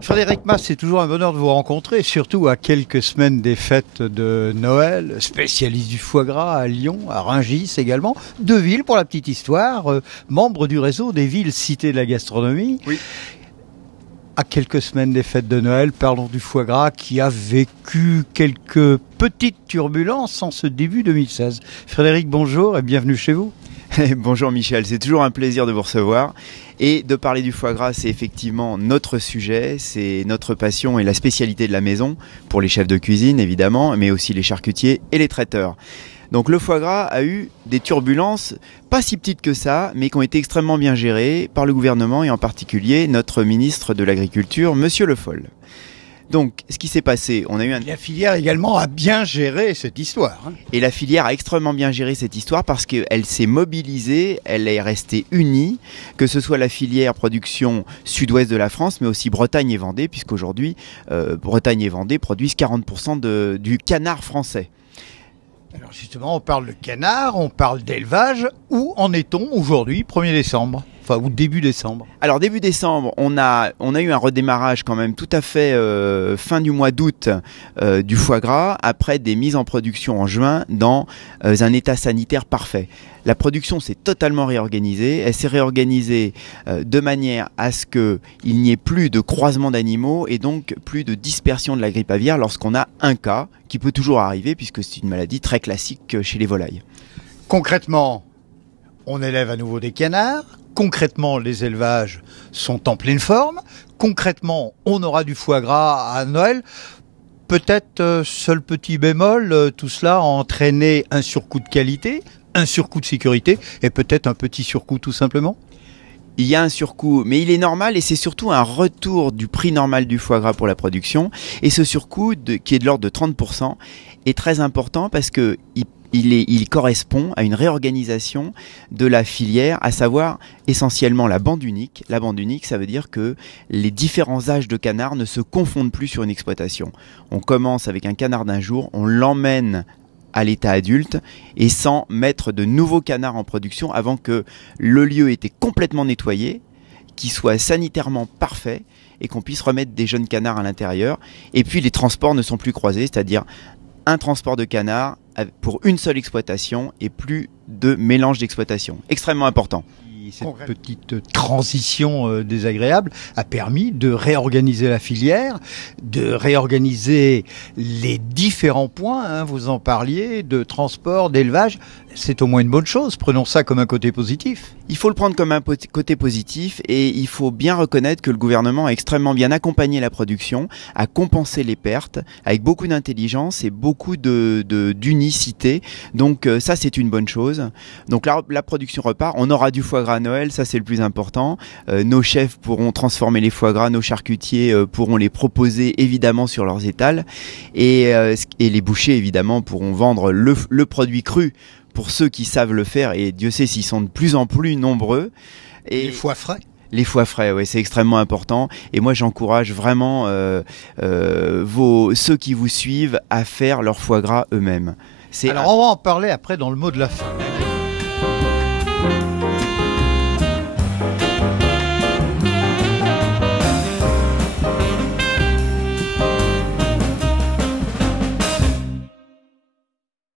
Frédéric Mas, c'est toujours un bonheur de vous rencontrer, surtout à quelques semaines des fêtes de Noël, spécialiste du foie gras à Lyon, à Rungis également, deux villes pour la petite histoire, membre du réseau des villes citées de la gastronomie. Oui. À quelques semaines des fêtes de Noël, parlons du foie gras qui a vécu quelques petites turbulences en ce début 2016. Frédéric, bonjour et bienvenue chez vous. Bonjour Michel, c'est toujours un plaisir de vous recevoir. Et de parler du foie gras, c'est effectivement notre sujet, c'est notre passion et la spécialité de la maison, pour les chefs de cuisine évidemment, mais aussi les charcutiers et les traiteurs. Donc le foie gras a eu des turbulences, pas si petites que ça, mais qui ont été extrêmement bien gérées par le gouvernement et en particulier notre ministre de l'Agriculture, Monsieur Le Foll. Donc, ce qui s'est passé, on a eu La filière également a bien géré cette histoire. Et la filière a extrêmement bien géré cette histoire parce qu'elle s'est mobilisée, elle est restée unie, que ce soit la filière production sud-ouest de la France, mais aussi Bretagne et Vendée, puisqu'aujourd'hui, Bretagne et Vendée produisent 40% du canard français. Alors justement, on parle de canard, on parle d'élevage. Où en est-on aujourd'hui, 1er décembre ? Enfin, ou début décembre. Alors début décembre, on a eu un redémarrage quand même tout à fait fin du mois d'août du foie gras, après des mises en production en juin dans un état sanitaire parfait. La production s'est totalement réorganisée. Elle s'est réorganisée de manière à ce qu'il n'y ait plus de croisement d'animaux et donc plus de dispersion de la grippe aviaire lorsqu'on a un cas, qui peut toujours arriver puisque c'est une maladie très classique chez les volailles. Concrètement, on élève à nouveau des canards. Concrètement, les élevages sont en pleine forme. Concrètement, on aura du foie gras à Noël. Peut-être, seul petit bémol, tout cela a entraîné un surcoût de qualité, un surcoût de sécurité et peut-être un petit surcoût tout simplement. Il y a un surcoût, mais il est normal et c'est surtout un retour du prix normal du foie gras pour la production. Et ce surcoût, qui est de l'ordre de 30%, est très important parce qu'il correspond à une réorganisation de la filière, à savoir essentiellement la bande unique. La bande unique, ça veut dire que les différents âges de canards ne se confondent plus sur une exploitation. On commence avec un canard d'un jour, on l'emmène à l'état adulte et sans mettre de nouveaux canards en production avant que le lieu ait été complètement nettoyé, qu'il soit sanitairement parfait et qu'on puisse remettre des jeunes canards à l'intérieur. Et puis les transports ne sont plus croisés, c'est-à-dire un transport de canards pour une seule exploitation et plus de mélange d'exploitation. Extrêmement important. Cette petite transition désagréable a permis de réorganiser la filière, de réorganiser les différents points, vous en parliez, de transport, d'élevage. C'est au moins une bonne chose, prenons ça comme un côté positif. Il faut le prendre comme un côté positif et il faut bien reconnaître que le gouvernement a extrêmement bien accompagné la production, a compensé les pertes avec beaucoup d'intelligence et beaucoup d'unicité. Donc ça, c'est une bonne chose. Donc la production repart. On aura du foie gras à Noël, ça c'est le plus important. Nos chefs pourront transformer les foie gras, nos charcutiers pourront les proposer évidemment sur leurs étals et les bouchers évidemment pourront vendre le produit cru pour ceux qui savent le faire, et Dieu sait s'ils sont de plus en plus nombreux. Et les foies frais. Les foies frais, oui, c'est extrêmement important. Et moi, j'encourage vraiment ceux qui vous suivent à faire leur foie gras eux-mêmes. Alors, on va en parler après dans le mot de la fin.